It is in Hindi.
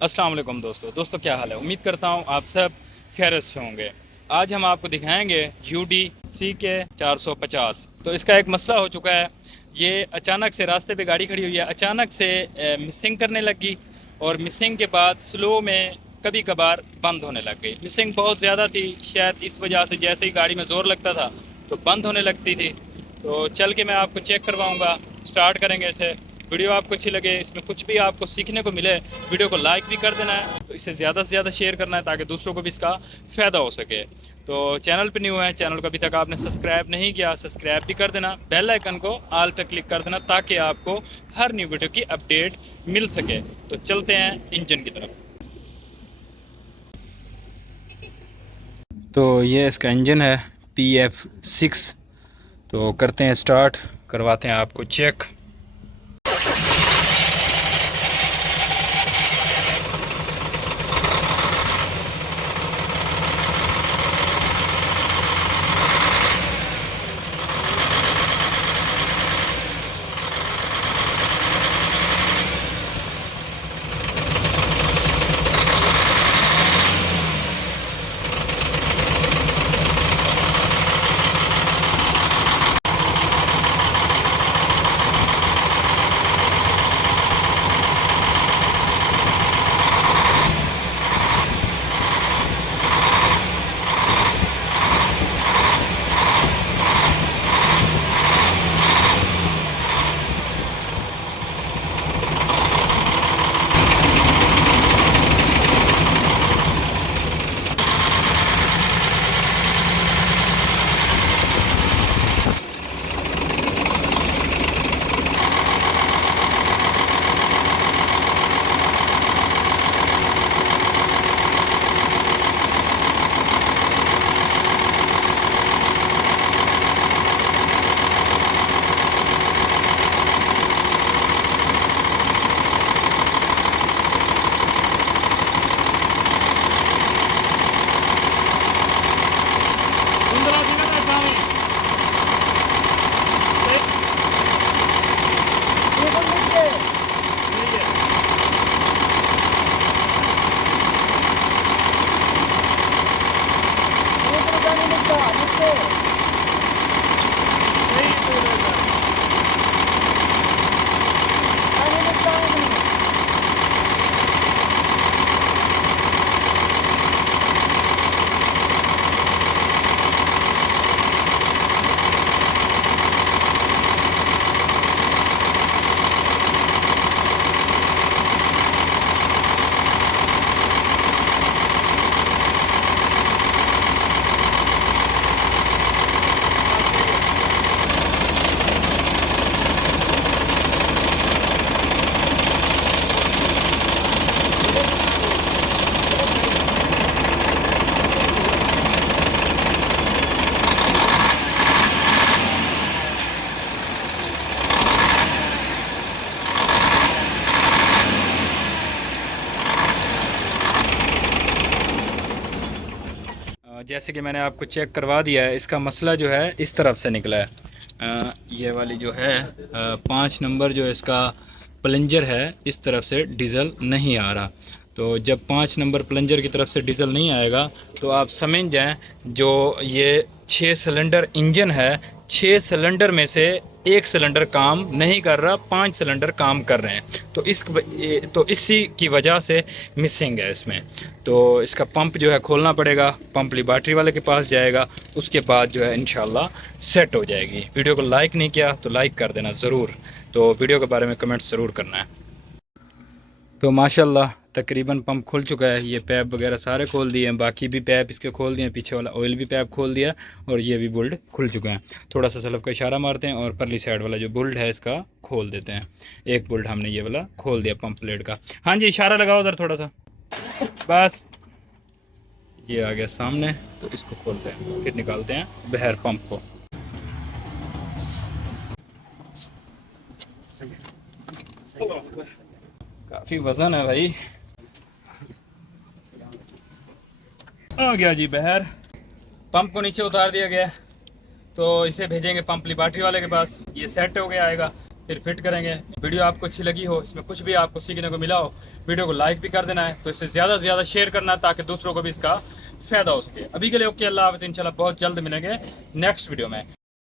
अस्सलाम वालेकुम दोस्तों क्या हाल है। उम्मीद करता हूँ आप सब खैरियत से होंगे। आज हम आपको दिखाएंगे यूडी सी के 450। तो इसका एक मसला हो चुका है। ये अचानक से रास्ते पे गाड़ी खड़ी हुई है, अचानक से मिसिंग करने लगी और मिसिंग के बाद स्लो में कभी कभार बंद होने लग गई। मिसिंग बहुत ज़्यादा थी, शायद इस वजह से जैसे ही गाड़ी में ज़ोर लगता था तो बंद होने लगती थी। तो चल के मैं आपको चेक करवाऊँगा। स्टार्ट करेंगे इसे। वीडियो आपको अच्छी लगे, इसमें कुछ भी आपको सीखने को मिले, वीडियो को लाइक भी कर देना है, तो इसे ज़्यादा से ज़्यादा शेयर करना है ताकि दूसरों को भी इसका फ़ायदा हो सके। तो चैनल पे न्यू है, चैनल को अभी तक आपने सब्सक्राइब नहीं किया, सब्सक्राइब भी कर देना, बेल आइकन को ऑल पे क्लिक कर देना ताकि आपको हर न्यू वीडियो की अपडेट मिल सके। तो चलते हैं इंजन की तरफ। तो ये इसका इंजन है PF6। तो करते हैं स्टार्ट, करवाते हैं आपको चेक। जैसे कि मैंने आपको चेक करवा दिया है, इसका मसला जो है इस तरफ से निकला है। ये वाली जो है 5 नंबर जो इसका प्लंजर है, इस तरफ से डीज़ल नहीं आ रहा। तो जब 5 नंबर प्लंजर की तरफ से डीज़ल नहीं आएगा तो आप समझ जाएं जो ये 6 सिलेंडर इंजन है, 6 सिलेंडर में से एक सिलेंडर काम नहीं कर रहा, 5 सिलेंडर काम कर रहे हैं। तो इसी की वजह से मिसिंग है इसमें। तो इसका पंप जो है खोलना पड़ेगा, पंप लेबॉरेटरी वाले के पास जाएगा, उसके बाद जो है इंशाल्लाह सेट हो जाएगी। वीडियो को लाइक नहीं किया तो लाइक कर देना ज़रूर। तो वीडियो के बारे में कमेंट ज़रूर करना है। तो माशाल्लाह तकरीबन पंप खुल चुका है। ये पैप वगैरह सारे खोल दिए हैं, बाकी भी पैप इसके खोल दिए हैं, पीछे वाला ऑयल भी पैप खोल दिया और ये भी बुल्ड खुल चुका है। थोड़ा सा सलफ का इशारा मारते हैं और परली साइड वाला जो बुल्ड है इसका खोल देते हैं। एक बुल्ड हमने ये वाला खोल दिया पंप प्लेट का। हाँ जी, इशारा लगाओ उधर थोड़ा सा, बस ये आ गया सामने। तो इसको खोलते हैं, फिर निकालते हैं बहर पंप को। काफ़ी वज़न है भाई। आ गया जी बहर। पंप को नीचे उतार दिया गया, तो इसे भेजेंगे पंप लेबॉरेटरी वाले के पास। ये सेट हो गया आएगा। फिर फिट करेंगे। वीडियो आपको अच्छी लगी हो, इसमें कुछ भी आपको सीखने को मिला हो, वीडियो को लाइक भी कर देना है, तो इसे ज़्यादा से ज़्यादा शेयर करना है ताकि दूसरों को भी इसका फ़ायदा हो सके। अभी के लिए ओके, अल्लाह हाफ़िज़। इंशाल्लाह बहुत जल्द मिलेंगे नेक्स्ट वीडियो में।